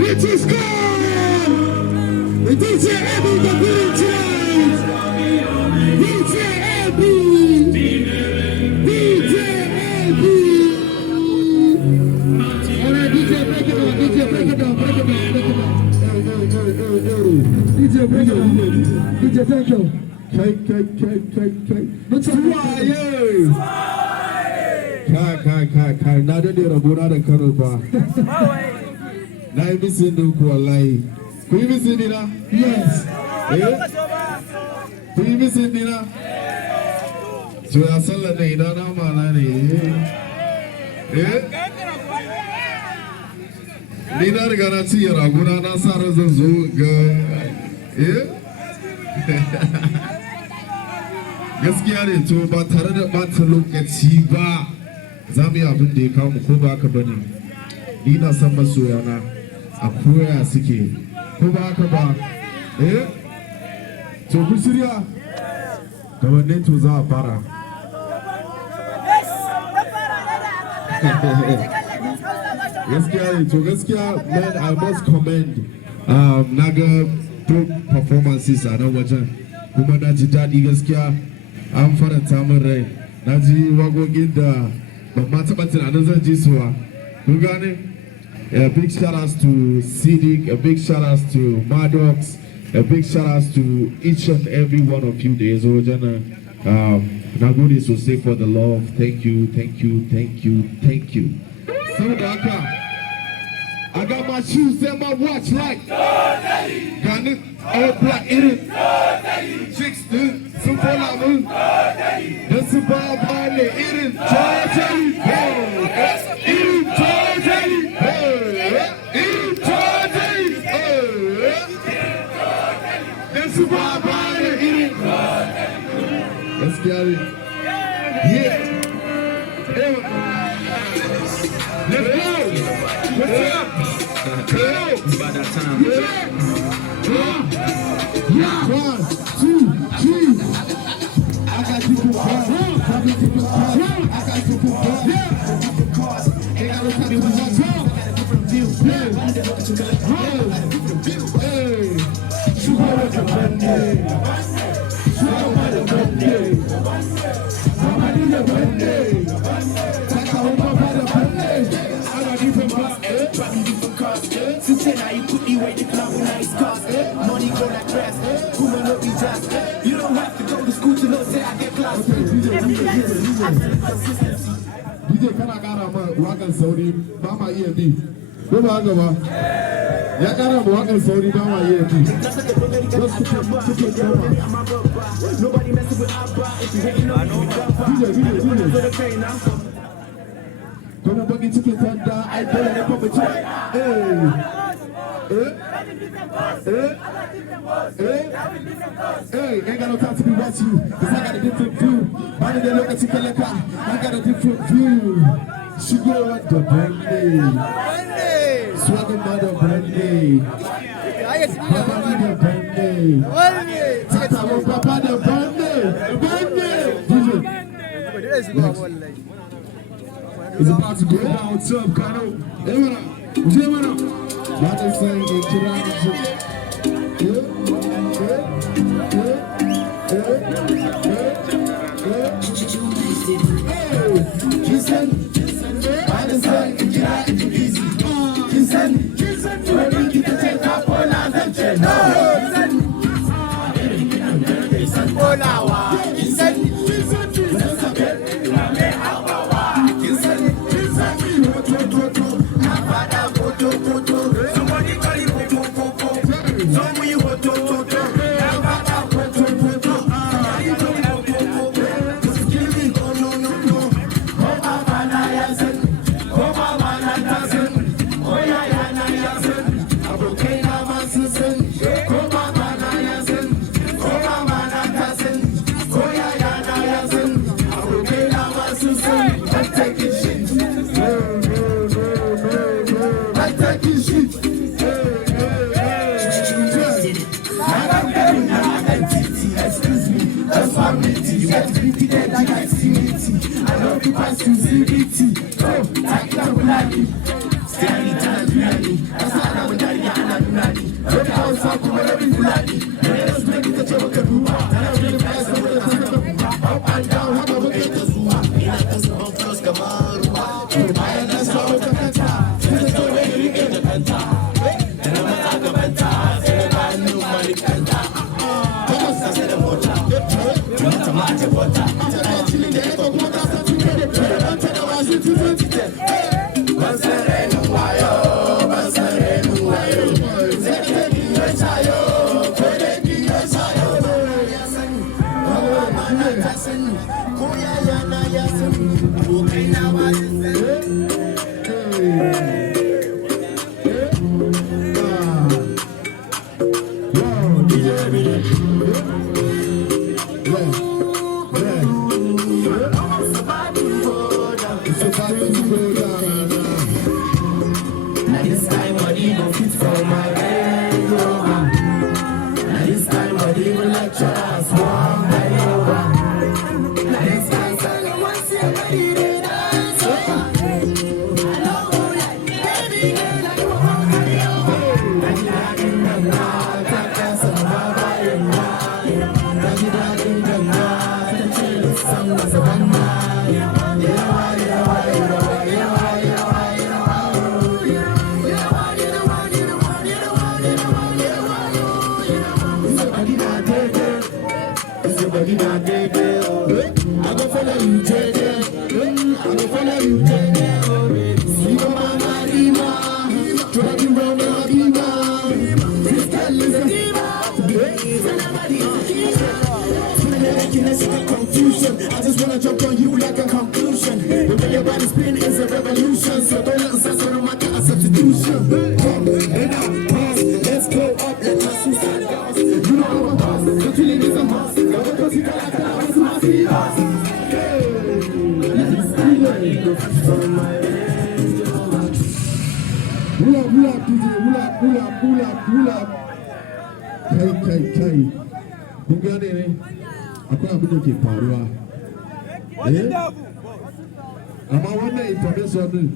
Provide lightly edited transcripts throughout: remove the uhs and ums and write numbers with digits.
It is God. It is your every DJ. DJ Abby. DJ Abby. All right, DJ, break it down. DJ, break it down. Break it down. Break it down. DJ, break it down. DJ, thank you. Kai. Na da rabona da Kano ba. Na yi misin din ku wallahi. Ku yi misin dina? Yes. Ku yi misin dina? To ya sallar da idan na mana ne. Ni na riga na ci raguna na sa ran zan zo ga gaskiya ne to ba tare da ɓata lokaci ba za mu yi abin da ya kawo mu ko ba haka bane. Ni na san masoyana a koya suke ko ba haka ba to ku shirya gabanin to za a fara. Gaskiya ne to gaskiya man I must commend naga top performances a nan wajen kuma na ji daɗi gaskiya an faranta min rai na ji wagogin da ban ma taɓa tunanin zan ji su ba kun gane. A big shout out to Sidik, a big shout out to MADOX, a big shout out to each and every one of you da ya zo wajen na gode sosai for the love. Thank you. Saboda haka I got my shoes and my watch like got it all black in it. Chicks do super loud. That's about party eating Georgia. Eating Georgia. Eating Georgia. That's about party eating. Let's get it. Yeah. Let's go. What's up? It's about that time. Yeah. 1, 2, 3. I got people cars. I got people cars. Ain't got no time to do one time. Hey. Sugar with the Monday. Sugar with the Monday. Mama need a Monday. Take a home by the Monday. I got different cars. Since then I put me away the club with nice cars. Money go like grass. Who will not be just? You don't have to go to school to know say I get class. DJ kana kara ma wakan sauri ba ma iya bi. Ko ba haka ba? Ya kara ma wakan sauri ba ma iya bi. Nobody messing with Abba if you hating on DJ. Come on, buggy chicken tender. I pull it up with you. Hey, ain't got no time to be watching you, cause I got a different view. Money they look at you, I got a different view. She go at the brandy. Swagging by the brandy. Papa need the brandy. Tata will papa the brandy. It's about to go down. What's up, Kano? Hey, what up? Y'all just saying it. You got to be dead like I see it. I know people are still see it. Oh, I can't believe it. Stay anytime, that's how I would die. no fit for my head over. Now this time I even lecture us one day over. Now this time I want to see everybody they dance over. I know like baby girl like you want to be over. Now you like in the night, I can't survive in the night. Now you like in the night, the chill is song was a one night. I go follow you, JJ. I go follow you, JJ. See you, Mama Rima. Driving round the Rima. This girl is a diva. Nobody is a diva. Confusion. I just wanna jump on you like a conclusion. The way your body spin is a revolution. So don't let us answer no matter a substitution. Come, and now, pause. Let's go up, let us suicide doors. You know I'm a boss. The feeling is a must. Pull up. Kai. Kun gane ne? Akwai abin da ke faruwa. Amma wannan information din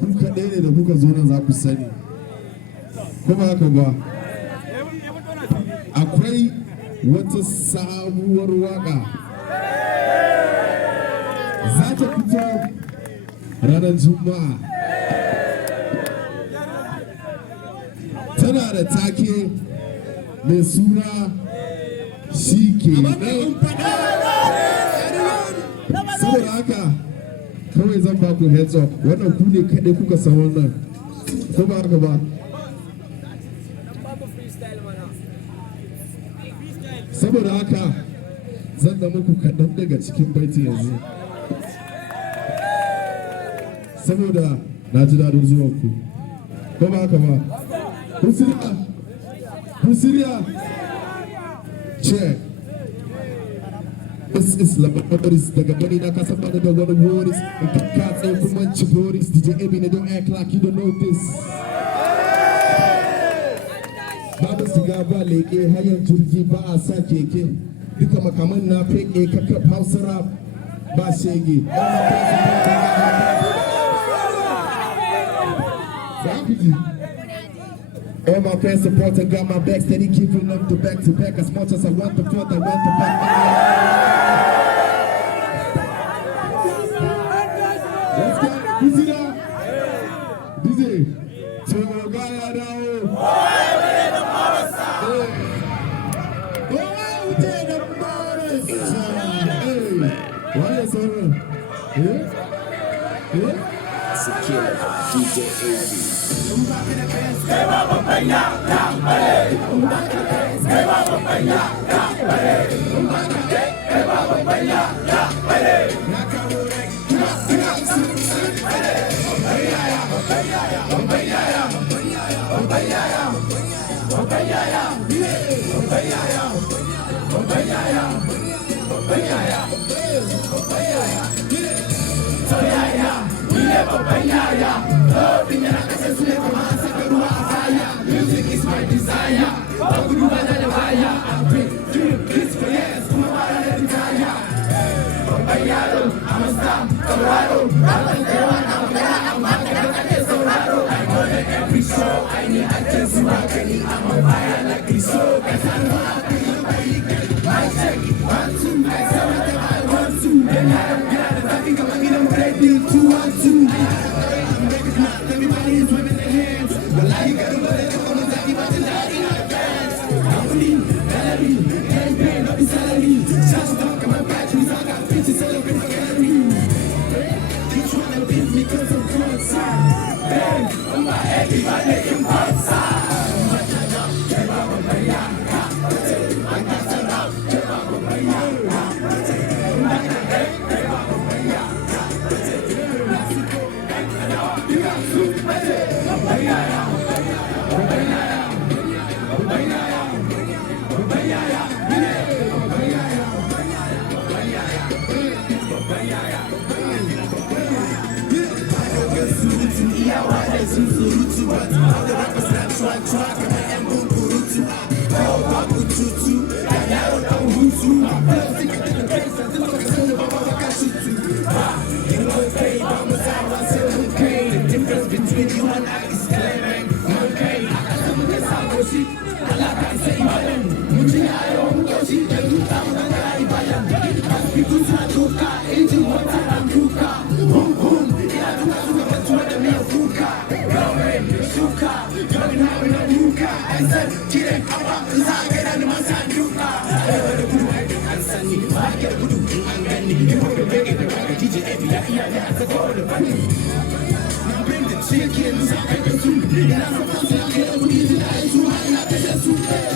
ku kaɗai ne da kuka zo nan za ku sani. Kuma haka ba. Akwai wata sabuwar waka za ta fito ranar Juma'a. Tana da take mai suna shi ke nan. Saboda haka kawai zan ba ku heads up, wannan ku ne kaɗai kuka san wannan, ko ba haka ba? Saboda haka zan da muku kaɗan daga cikin baiti yanzu, saboda na ji daɗin zuwanku, ko ba haka ba? Husiriya, check. This is Labaris, daga bani na kasa bani da wani worries. In ka tsaye kuma ci Boris, DJ Ebi na don't act like you don't know this. Babu siga ba leke, hayan jirgi ba a sa keke. Duka makaman na fake, kakab Hausa rap ba shege. All my fans support and got my back, steady keeping them to back as much as I want the fourth, I want the back. Let's go, you see that? DJ, Tomo Gaya now. Why is it? Yeah? Secure DJ Ebi. Music is my desire. This for years, I'm a star, Colorado. I go to every show. I need actors who are ready. I'm on fire like this show. Cause I know I feel my check. 1, 2, I say whatever I want to. Then I think I'm gonna get them ready. 2, 1, 2. Everybody is waving their hands. But like you gotta let it go. Campaign, I'll be salary. Just talk about batteries. I got bitches celebrating my gallery. You tryna beat me cause I'm concerned. Bang, I'm not everybody in concert. Surutu, surutu, but all the rappers rap swag, and I am burutu. Oh, babu tutu, that yarrow don't hutu. First thing I did the case, I did look at the Baba Kashutu. You know it's paid, but I said okay. The difference between you and I is clear, okay. I got some of this out, I like I say, man. Mutia, I don't go see the root out of the Ibayan. As people try to car, into water and Kuka. Boom, boom, yeah, I do not to the meal Kuka. Going, Suka, going out in a Kuka. I said, Kidding, Papa, Zaga, and Masa Kuka. I heard a good way, and Sunny, I get a good and then you put the big in the bag, DJ, that's a call of money. Now bring the chickens, I can do, and I'm supposed to get a good easy eye to my happiness to pay.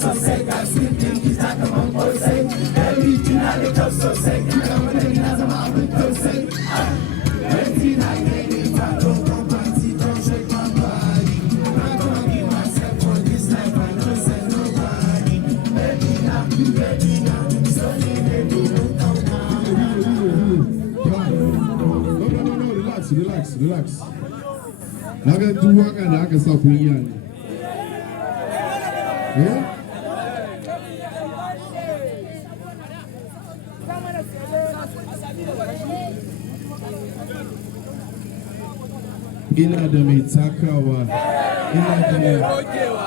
sosai, ga sirrin kita kaman kosai. Baby kina da kyau sosai, kika wanda ina zama abin tausayi. Baby na gani ta roƙon party, don't shake my body. I'm gonna give myself for this life, I don't say nobody. Baby na, so you baby look down No, relax. Na ga duk waka da aka sa kun yi ne. Ina da mai takawa, ina da mai gogewa,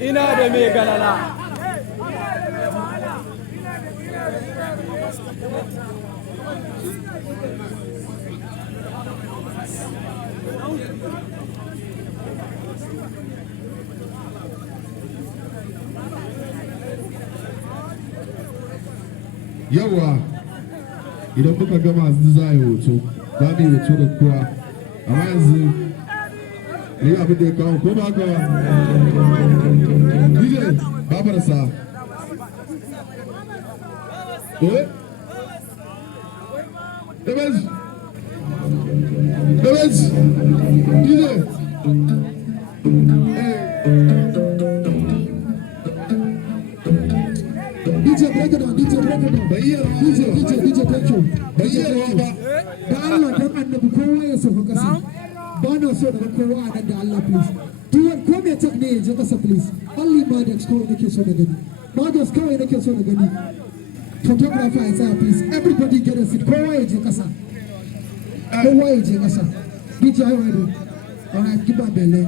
ina da mai galala. Yawa idan muka gama za a yi hoto, za mu yi hoto da kowa, amma yanzu ne abin da ya kawo ko ba ka DJ babarsa Damage DJ DJ break it down. DJ, thank you. bai iya rawa ba. Da Allah don annabi kowa ya sauka kasa. Ba na so daga kowa a nan da Allah please. Duwan ko mai tak ne ya je kasa please. Only MADOX kawai nake so na gani. MADOX kawai nake so na gani. Photographer ya tsaya please. Everybody get a seat. Kowa ya je kasa. Kowa ya je kasa. DJ are you ready? Alright, give up Bele.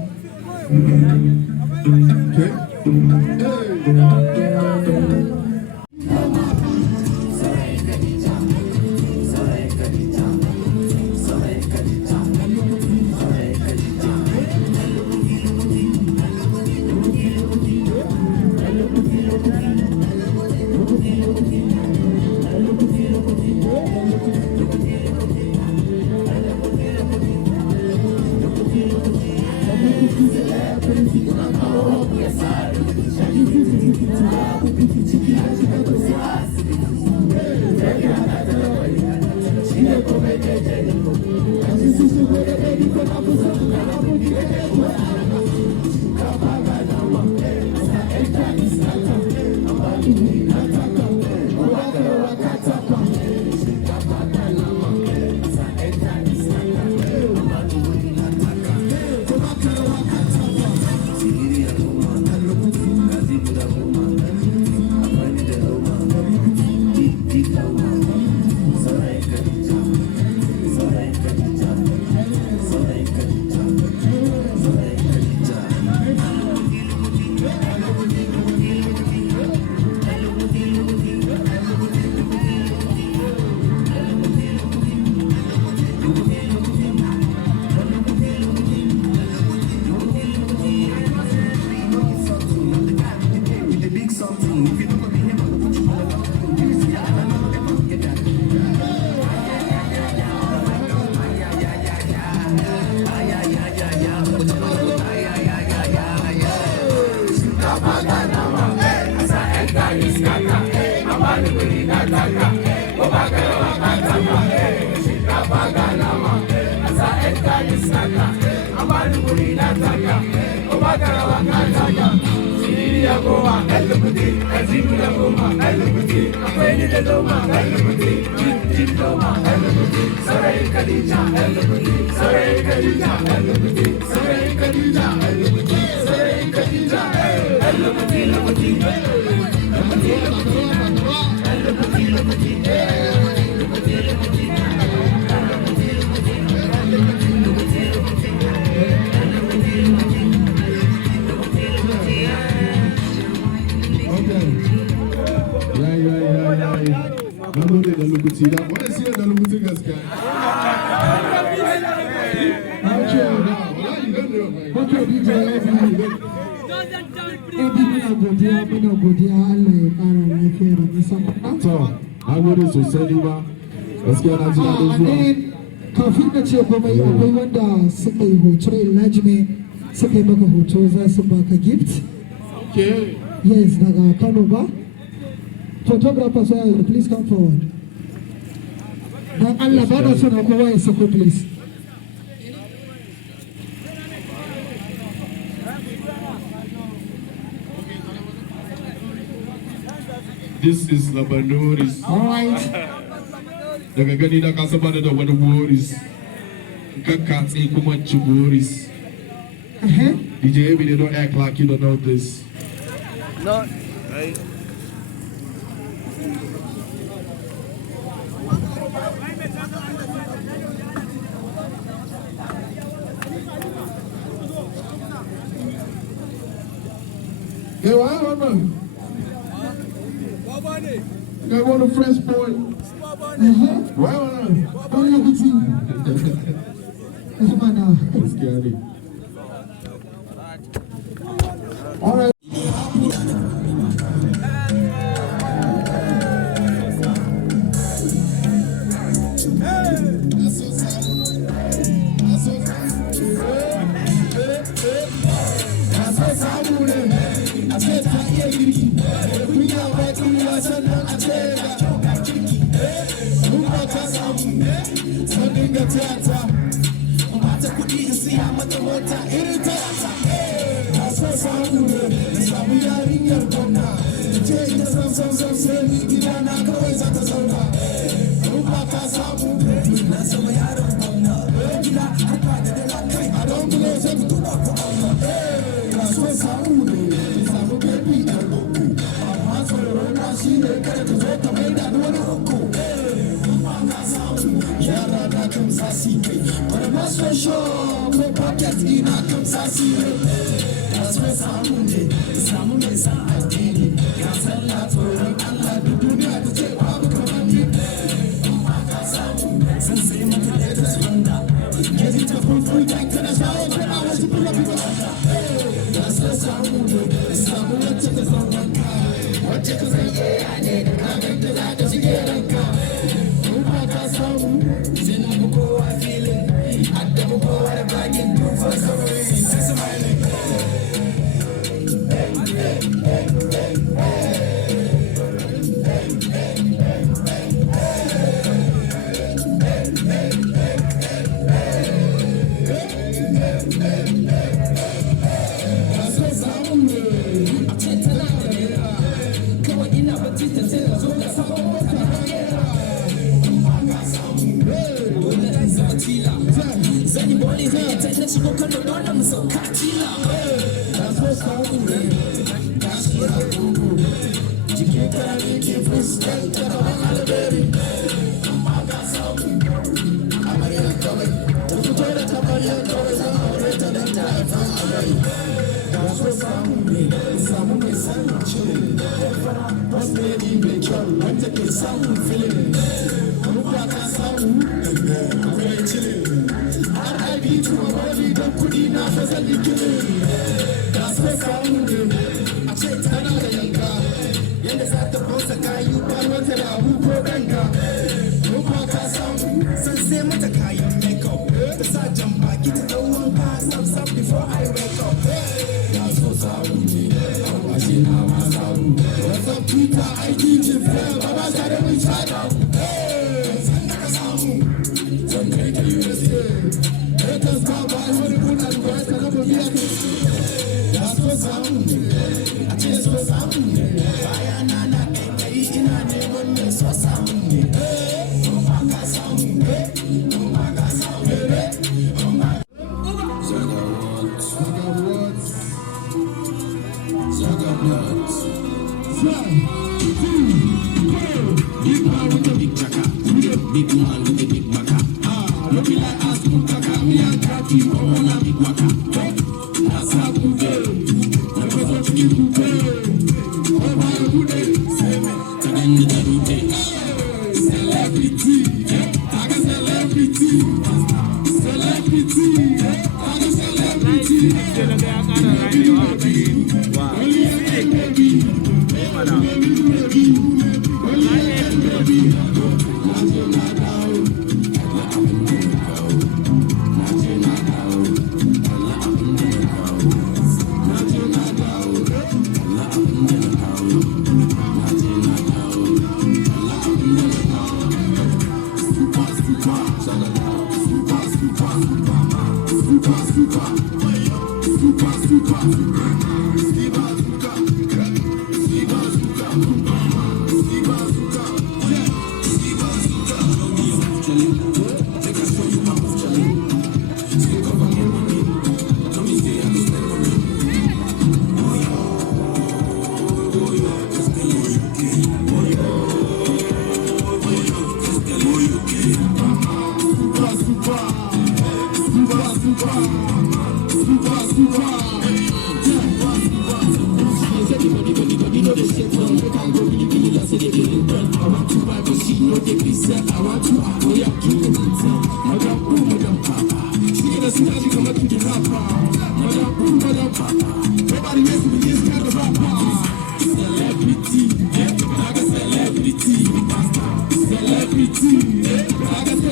kafin na ce komai akwai wanda suka yi hoto enlargement suka yi maka hoto za su baka gift. Okay. Yes, daga Kano ba. Photographers, please come forward. Dan Allah ba na son kowa ya sako please. This is Labanoris. All right. Daga gani na kasa bada da wani worries. Kakatsi kuma ci worries. DJ Amy, they don't act like you don't know this. No. Right. Hey, why am I want a French boy. Why am Let's get it. All right.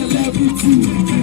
Celebrity,